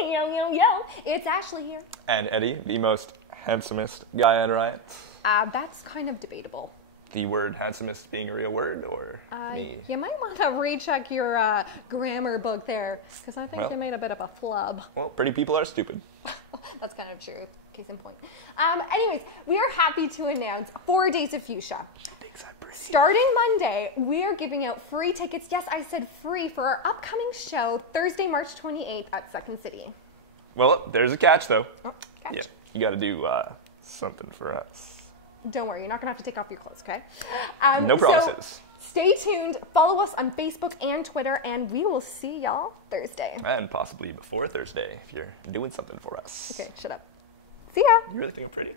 Yo, it's Ashley here. And Eddie, the most handsomest guy on Riot. That's kind of debatable. The word handsomest being a real word, or me? You might want to recheck your grammar book there, because I think Well. you made a bit of a flub. Well, pretty people are stupid. That's kind of true. Case in point. Anyways, we are happy to announce 4 Days of Fuchsia. Thanks, I breathe. Starting Monday, we are giving out free tickets. Yes, I said free for our upcoming show, Thursday, March 28th at Second City. Well, there's a catch, though. Oh, catch. Yeah, you got to do something for us. Don't worry, you're not going to have to take off your clothes, okay? No promises. So stay tuned. Follow us on Facebook and Twitter, and we will see y'all Thursday. And possibly before Thursday, if you're doing something for us. Okay, shut up. See ya. You really think I'm pretty?